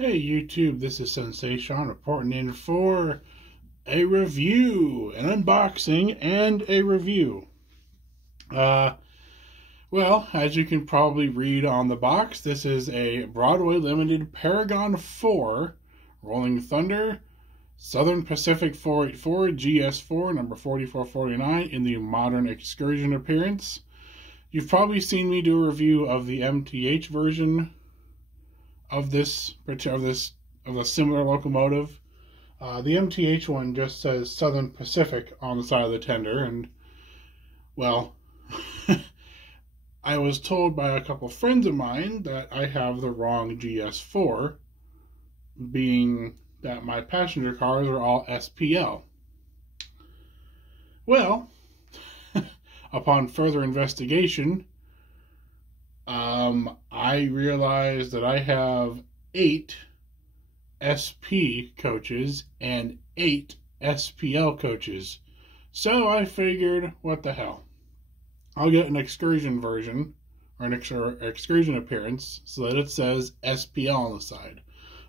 Hey YouTube, this is Sensei Sean reporting in for a review, an unboxing, and a review. Well, as you can probably read on the box, this is a Broadway Limited Paragon4 Rolling Thunder Southern Pacific 484 GS4 number 4449 in the modern excursion appearance. You've probably seen me do a review of the MTH version of a similar locomotive. The MTH one just says Southern Pacific on the side of the tender, and well, I was told by a couple friends of mine that I have the wrong GS4, being that my passenger cars are all SPL. Well, upon further investigation, I realized that I have 8 SP coaches and 8 SPL coaches. So I figured, what the hell? I'll get an excursion version, or an excursion appearance, so that it says SPL on the side.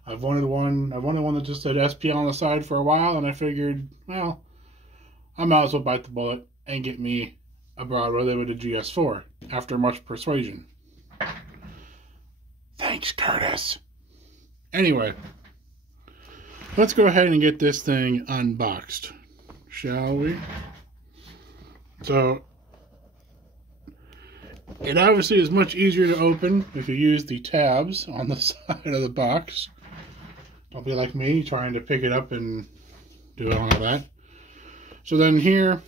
I've wanted one that just said SPL on the side for a while, and I figured, well, I might as well bite the bullet and get me a Broadway Limited GS4 after much persuasion. Thanks, Curtis. Anyway, let's go ahead and get this thing unboxed, shall we? So, it obviously is much easier to open if you use the tabs on the side of the box. Don't be like me, trying to pick it up and do all of that. So then here,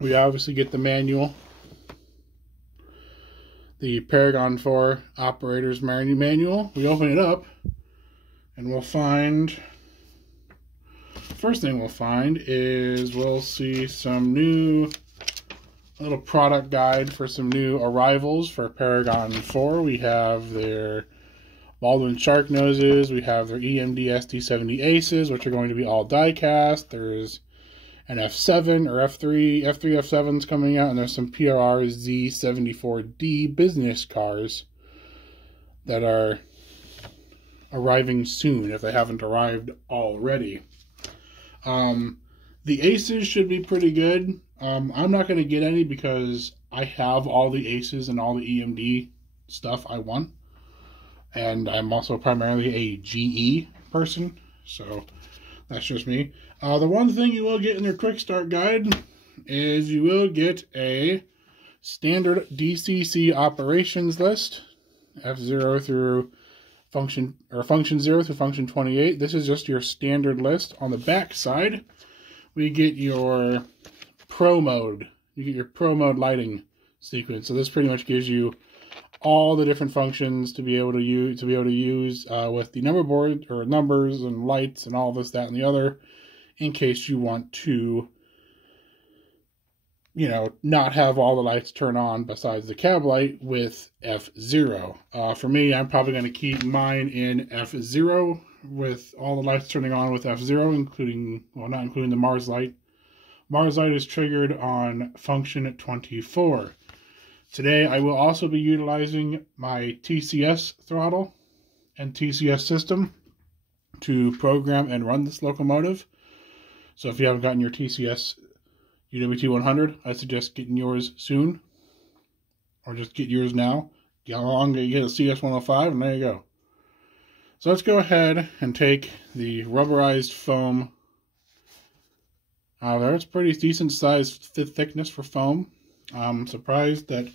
we obviously get the manual. The Paragon4 Operator's Manual. We open it up, and we'll find... First thing we'll find is we'll see some new... A little product guide for some new arrivals for Paragon4. We have their Baldwin Shark Noses. We have their EMD SD70 Aces, which are going to be all die-cast. There's an F7 or F3 F7s coming out, and there's some PRR Z74D business cars that are arriving soon, if they haven't arrived already. The Aces should be pretty good. I'm not going to get any because I have all the Aces and all the EMD stuff I want. And I'm also primarily a GE person, so that's just me. The one thing you will get in their quick start guide is you will get a standard DCC operations list, F0 through function 0 through function 28. This is just your standard list. On the back side, we get your Pro mode. You get your Pro mode lighting sequence. So this pretty much gives you all the different functions to be able to use with the number board, or numbers and lights and all this, that, and the other, in case you want to, you know, not have all the lights turn on besides the cab light with F0. For me, I'm probably going to keep mine in F0 with all the lights turning on with F0, including, well, not including the Mars light. Mars light is triggered on function 24. Today, I will also be utilizing my TCS throttle and TCS system to program and run this locomotive. So if you haven't gotten your TCS UWT100, I suggest getting yours soon. Or just get yours now. Get along, you get a CS105, and there you go. So let's go ahead and take the rubberized foam out of there. It's pretty decent sized thickness for foam. I'm surprised that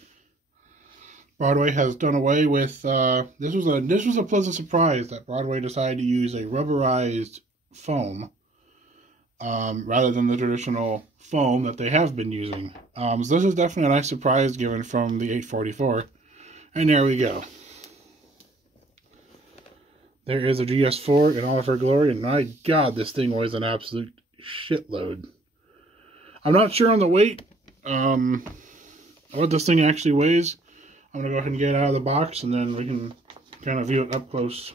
Broadway has done away with, this was a pleasant surprise that Broadway decided to use a rubberized foam rather than the traditional foam that they have been using. So this is definitely a nice surprise given from the 844. And there we go. There is a GS4 in all of her glory, and my God, this thing weighs an absolute shitload. I'm not sure on the weight, what this thing actually weighs. I'm going to go ahead and get it out of the box, and then we can kind of view it up close.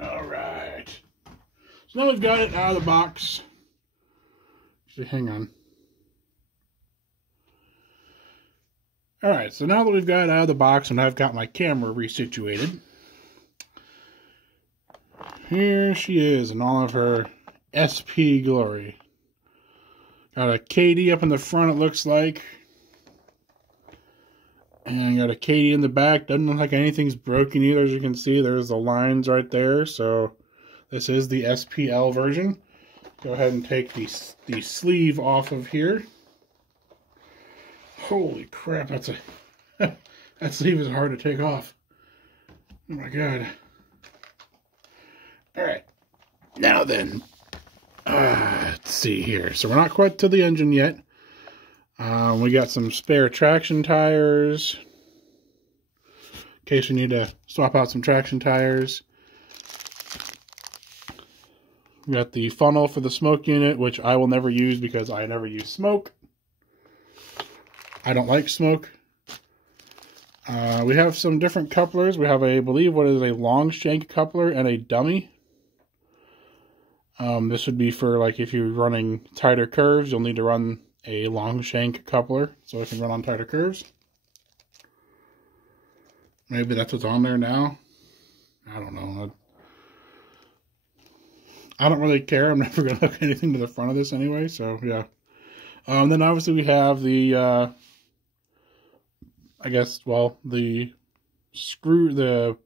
Alright. So now we've got it out of the box. Actually, hang on. Alright, so now that we've got it out of the box and I've got my camera resituated, here she is in all of her SP glory. Got a KD up in the front, it looks like. And got a KD in the back. Doesn't look like anything's broken either. As you can see, there's the lines right there. So this is the SPL version. Go ahead and take the sleeve off of here. Holy crap, that's that sleeve is hard to take off. Oh my god. Alright, now then, let's see here. So we're not quite to the engine yet. We got some spare traction tires, in case you need to swap out some traction tires. We got the funnel for the smoke unit, which I will never use because I never use smoke. I don't like smoke. We have some different couplers. We have I believe, what is a long shank coupler and a dummy. This would be for like if you're running tighter curves, you'll need to run a long shank coupler so it can run on tighter curves. Maybe that's what's on there now. I don't know. I don't really care. I'm never going to hook anything to the front of this anyway, so yeah. Then obviously we have the, I guess, well, the screwdriver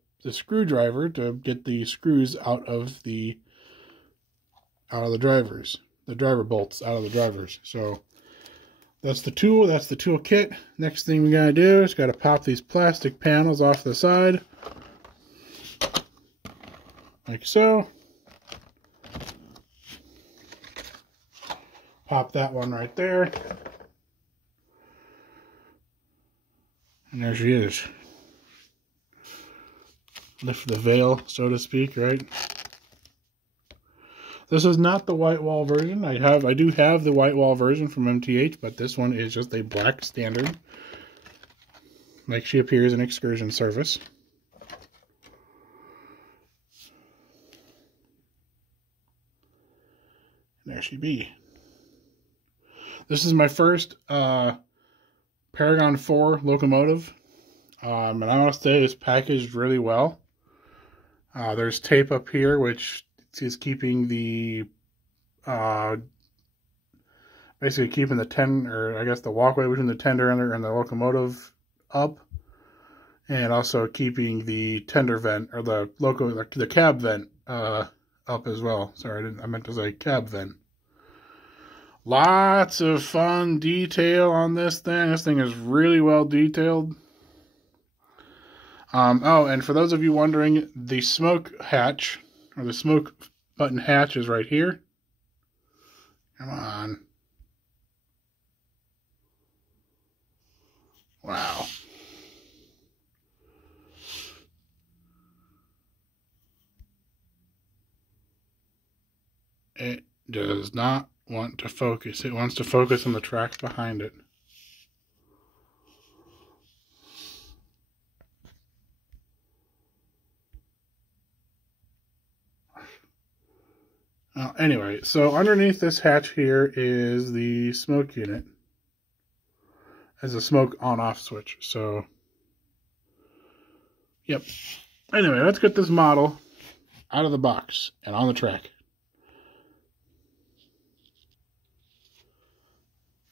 to get the screws out of the drivers, the driver bolts out of the drivers. So that's the tool, that's the tool kit. Next thing we gotta do is gotta pop these plastic panels off the side, like so. Pop that one right there. And there she is. Lift the veil, so to speak, right? This is not the white wall version. I do have the white wall version from MTH, but this one is just a black standard, like she appears in Excursion Service. And there she be. This is my first Paragon4 locomotive, and I must say it's packaged really well. There's tape up here, which is keeping the basically keeping the tender, or I guess the walkway between the tender and the locomotive up, and also keeping the tender vent, or the cab vent up as well. Sorry, I meant to say cab vent. Lots of fun detail on this thing. This thing is really well detailed. Oh, and for those of you wondering, the smoke hatch, or the smoke button hatch, is right here. Come on. Wow. It does not want to focus. It wants to focus on the tracks behind it. Anyway, so underneath this hatch here is the smoke unit. Has a smoke on-off switch, so yep. Anyway, let's get this model out of the box and on the track.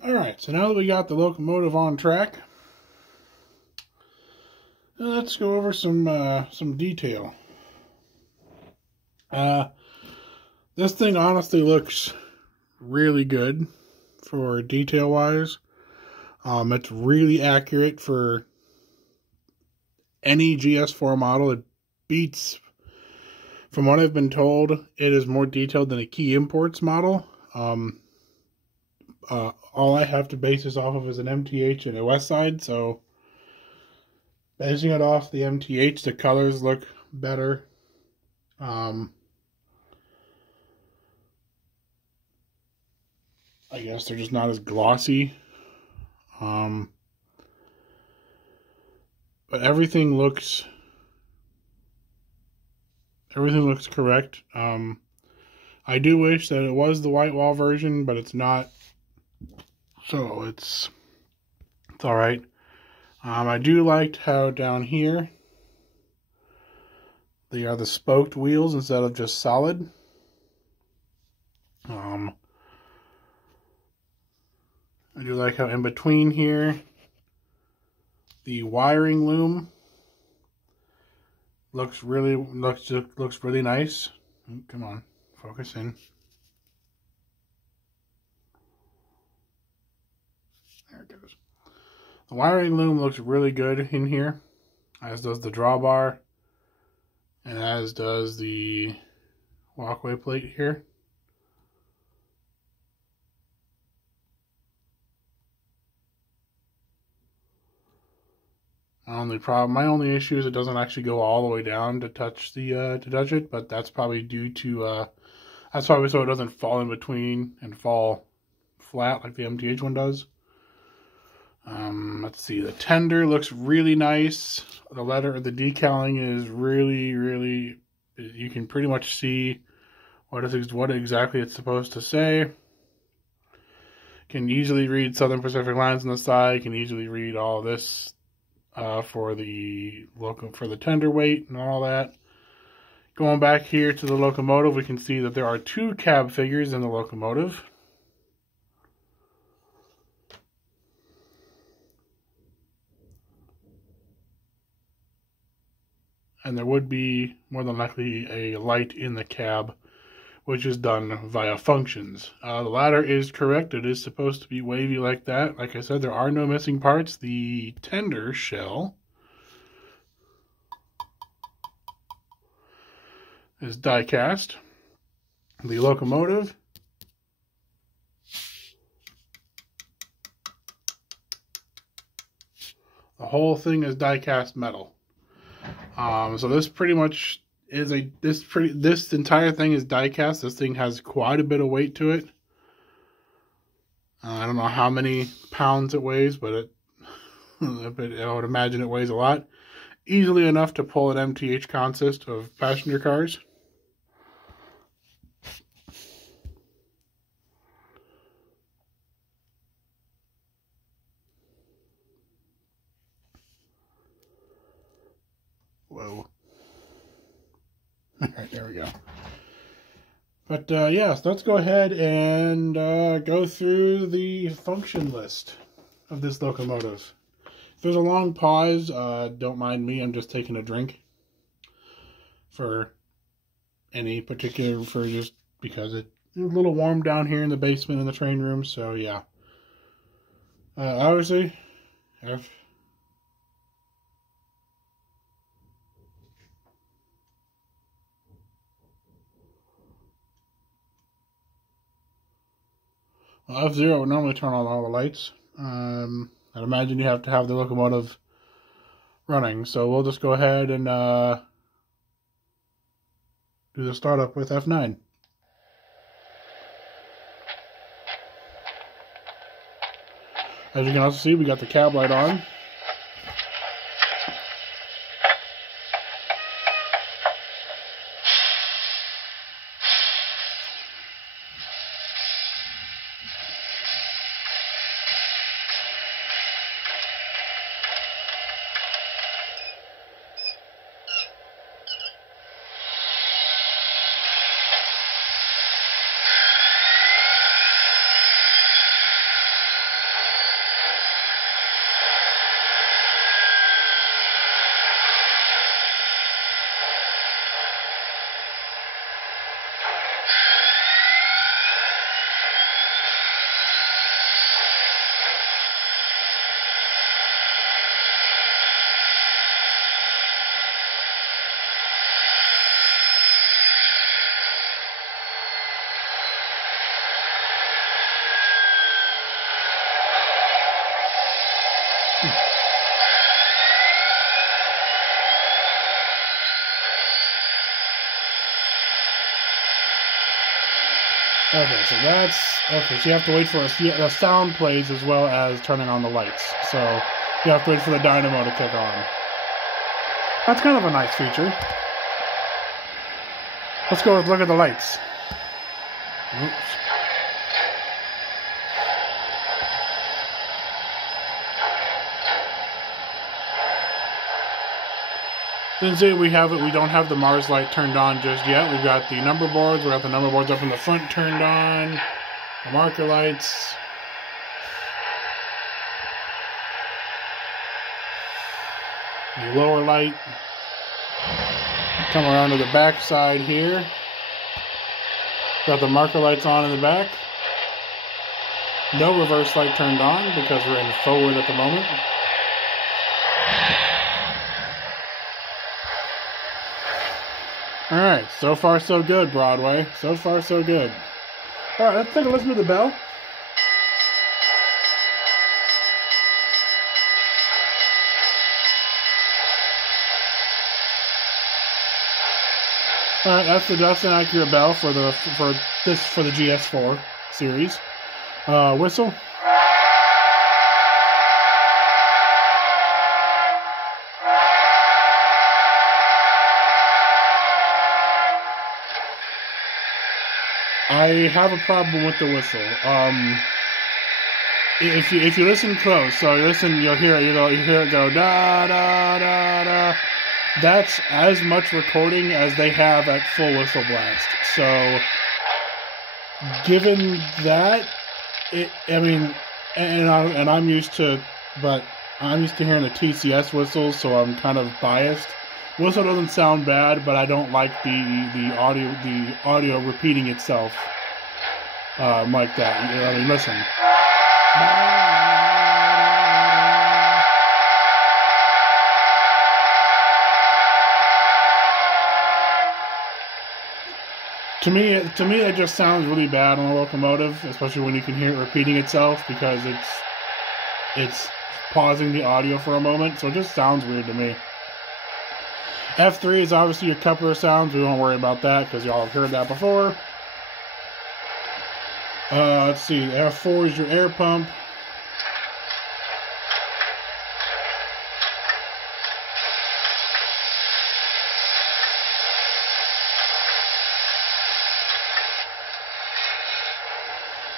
Alright, so now that we got the locomotive on track, let's go over some detail. This thing honestly looks really good for detail-wise. It's really accurate for any GS4 model. It beats, from what I've been told, it is more detailed than a Key Imports model. All I have to base this off of is an MTH and a Westside, so basing it off the MTH, the colors look better. I guess they're just not as glossy. But everything looks correct. I do wish that it was the white wall version, but it's not. So it's all right. I do like how down here they are the spoked wheels instead of just solid. I do like how in between here the wiring loom looks really nice. Come on, focus in. There it goes. The wiring loom looks really good in here, as does the drawbar, and as does the walkway plate here. My only issue is it doesn't actually go all the way down to touch it, but that's probably due to that's probably so it doesn't fall in between and fall flat like the MTH one does. Let's see, the tender looks really nice. The decaling is really, you can pretty much see what exactly it's supposed to say. Can easily read Southern Pacific lines on the side. Can easily read all this for the tender weight and all that. Going back here to the locomotive, we can see that there are 2 cab figures in the locomotive. And there would be more than likely a light in the cab, which is done via functions. The ladder is correct. It is supposed to be wavy like that. Like I said, there are no missing parts. The tender shell is die cast. The locomotive the whole thing is die cast metal. So this pretty much is this entire thing is die cast. This thing has quite a bit of weight to it. I don't know how many pounds it weighs, but I would imagine it weighs a lot. Easily enough to pull an MTH consist of passenger cars. Whoa. Alright, there we go. But yeah, so let's go ahead and go through the function list of this locomotive. If there's a long pause, don't mind me, I'm just taking a drink for just because it's a little warm down here in the basement in the train room, so yeah. Obviously, F0 would normally turn on all the lights. I'd imagine you have to have the locomotive running, so we'll just go ahead and do the startup with F9. As you can also see, we got the cab light on. Okay, so you have to wait for the sound plays as well as turning on the lights. So you have to wait for the dynamo to kick on. That's kind of a nice feature. Let's go look at the lights. Oops. Then see, we don't have the Mars light turned on just yet. We've got the number boards. We've got the number boards up in the front turned on. The marker lights. The lower light. Come around to the back side here. Got the marker lights on in the back. No reverse light turned on because we're in forward at the moment. Alright, so far so good, Broadway. So far so good. Alright, let's take a listen to the bell. Alright, that's an accurate bell for the GS4 series. Whistle. I have a problem with the whistle. If you listen close, so you listen, you'll hear it. You hear it go da da da da. That's as much recording as they have at full whistle blast. So, given that, I'm used to hearing the TCS whistles, so I'm kind of biased. Whistle doesn't sound bad, but I don't like the audio repeating itself like that. You know, I mean, listen. To me, it just sounds really bad on a locomotive, especially when you can hear it repeating itself because it's pausing the audio for a moment, so it just sounds weird to me. F3 is obviously your coupler sounds. We won't worry about that because y'all have heard that before. Let's see. F4 is your air pump.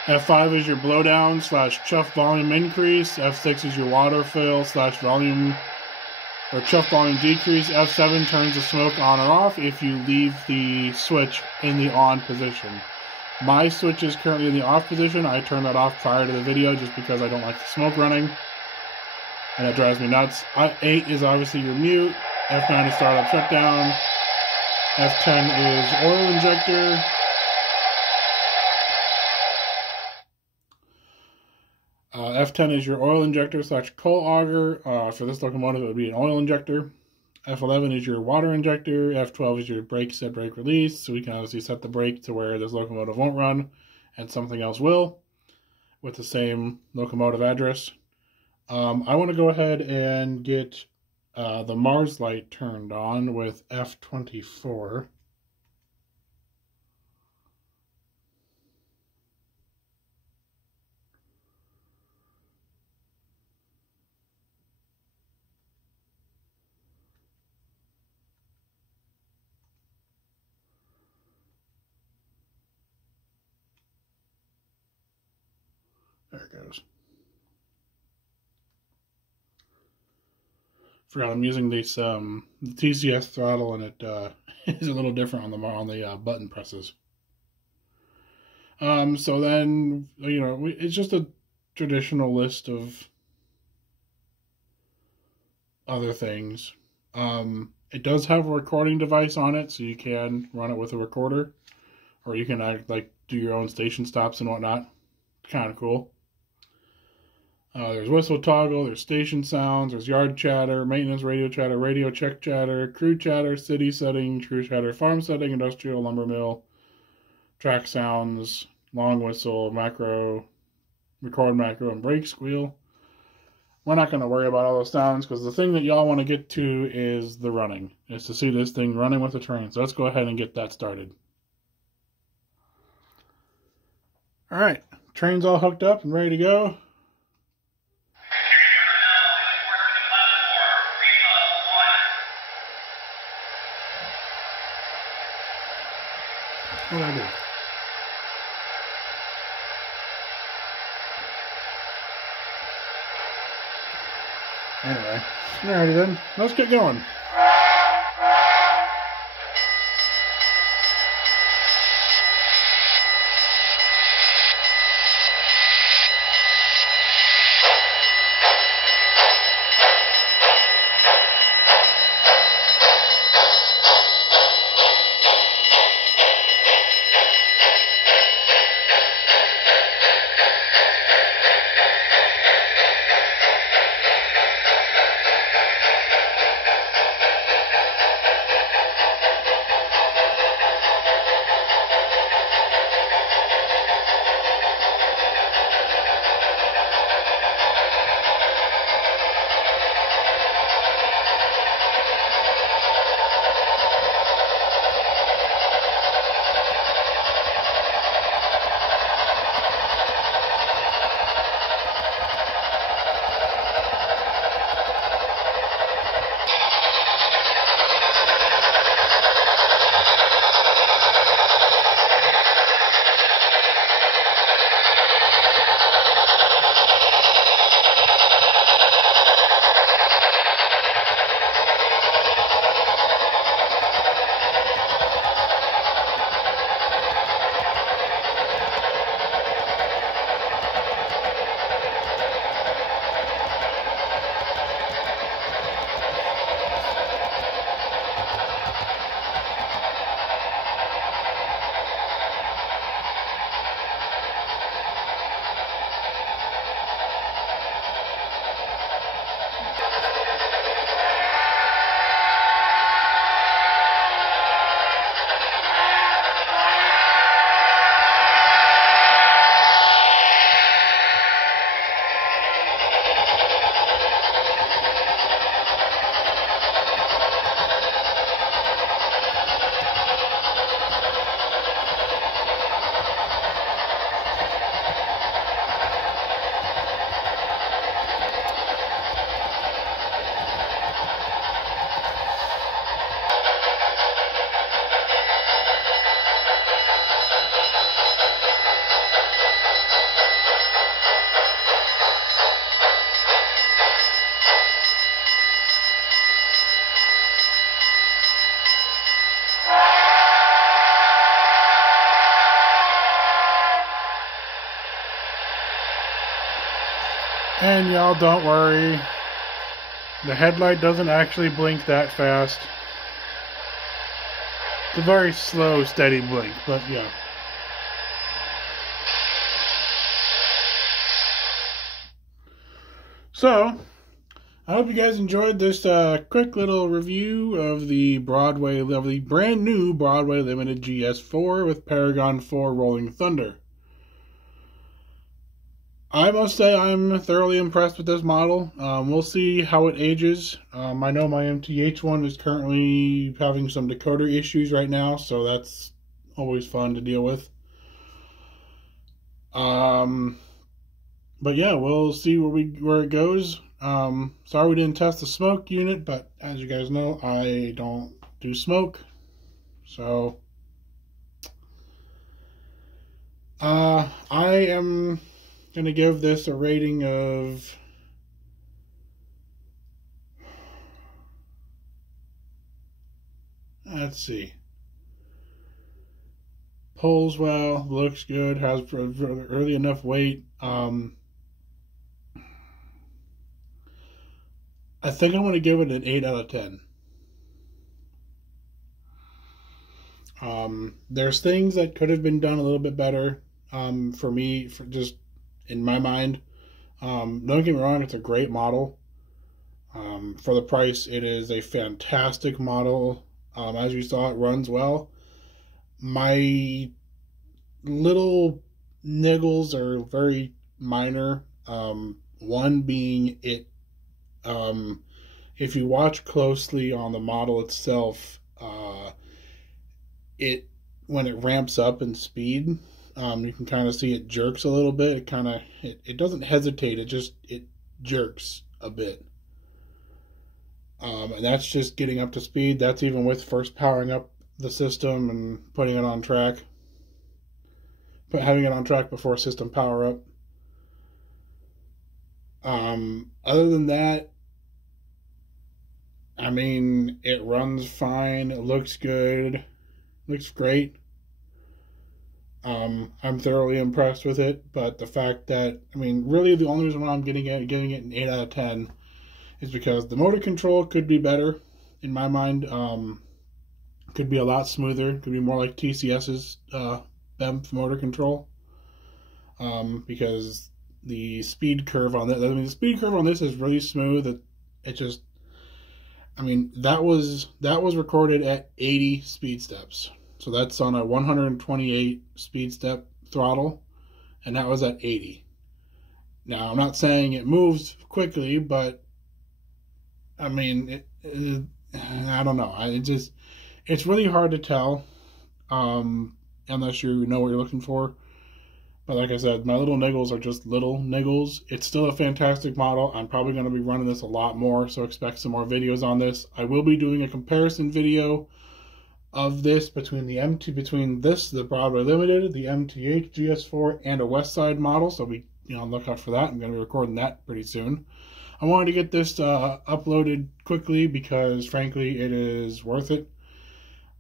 F5 is your blowdown / chuff volume increase. F6 is your water fill / volume or chuff volume decrease. F7 turns the smoke on or off if you leave the switch in the on position. My switch is currently in the off position. I turned that off prior to the video just because I don't like the smoke running. And it drives me nuts. 8 is obviously your mute. F9 is startup shutdown. F10 is oil injector. F10 is your oil injector / coal auger. For this locomotive, it would be an oil injector. F11 is your water injector. F12 is your brake set, brake release. So we can obviously set the brake to where this locomotive won't run and something else will with the same locomotive address. I want to go ahead and get the Mars light turned on with F24. There it goes. Forgot I'm using this the TCS throttle, and it is a little different on the button presses. So then it's just a traditional list of other things. It does have a recording device on it, so you can run it with a recorder, or you can do your own station stops and whatnot. Kind of cool. There's whistle toggle, there's station sounds, there's yard chatter, maintenance radio chatter, radio check chatter, crew chatter, city setting, crew chatter, farm setting, industrial, lumber mill, track sounds, long whistle, macro, record macro, and brake squeal. We're not going to worry about all those sounds because the thing that y'all want to get to is the running. Is to see this thing running with the train. So let's go ahead and get that started. Alright, train's all hooked up and ready to go. What did I do? Anyway, alrighty then, let's get going. And y'all, don't worry. The headlight doesn't actually blink that fast. It's a very slow, steady blink, but yeah. So, I hope you guys enjoyed this quick little review of the brand new Broadway Limited GS-4 with Paragon4 Rolling Thunder. I must say I'm thoroughly impressed with this model. We'll see how it ages. I know my MTH one is currently having some decoder issues right now, so that's always fun to deal with. But yeah, we'll see where it goes. Sorry we didn't test the smoke unit, but as you guys know, I don't do smoke. So I am going to give this a rating of let's see. Pulls well, looks good, has really enough weight. I think I'm going to give it an 8 out of 10. There's things that could have been done a little bit better for me, just in my mind. Don't get me wrong, it's a great model. For the price, it is a fantastic model. As you saw, it runs well. My little niggles are very minor. One being it. If you watch closely on the model itself, when it ramps up in speed, you can kind of see it jerks a little bit. It doesn't hesitate. It jerks a bit. And that's just getting up to speed. That's even with first powering up the system and putting it on track. Having it on track before system power up. Other than that, I mean, it runs fine. It looks good. Looks great. I'm thoroughly impressed with it, but the fact that, I mean, really the only reason why I'm getting it an 8 out of 10 is because the motor control could be better, in my mind. Could be a lot smoother. Could be more like TCS's BEMF motor control. Because the speed curve on this, I mean, the speed curve on this is really smooth. It just, I mean, that was recorded at 80 speed steps. So that's on a 128 speed step throttle, and that was at 80. Now, I'm not saying it moves quickly, but I mean, I don't know. It's really hard to tell unless you know what you're looking for. But like I said, my little niggles are just little niggles. It's still a fantastic model. I'm probably going to be running this a lot more, so expect some more videos on this. I will be doing a comparison video of this between the Broadway Limited, the MTH GS4, and a West Side model. So look out for that. I'm going to be recording that pretty soon. I wanted to get this uploaded quickly because, frankly, it is worth it.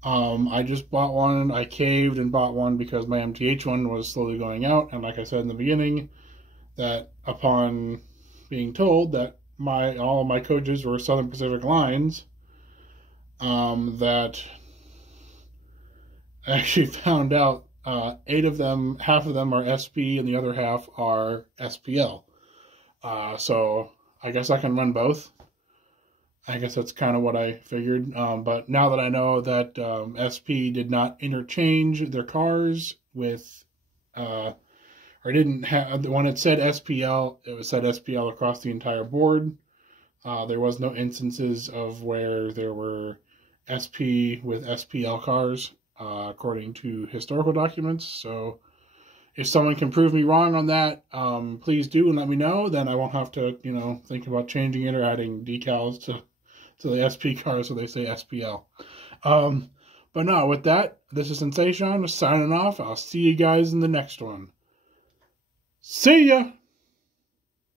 I just bought one. I caved and bought one because my MTH one was slowly going out. And like I said in the beginning, that upon being told that all of my coaches were Southern Pacific lines, that I actually found out 8 of them, half of them are SP and the other half are SPL. So I guess I can run both. I guess that's kind of what I figured. But now that I know that SP did not interchange their cars with, or didn't have, when it said SPL, it said SPL across the entire board. There was no instances of where there were SP with SPL cars, according to historical documents. So if someone can prove me wrong on that, please do and let me know. Then I won't have to, think about changing it or adding decals to the SP cars so they say SPL. But no, with that, this is Sensation signing off. I'll see you guys in the next one. See ya!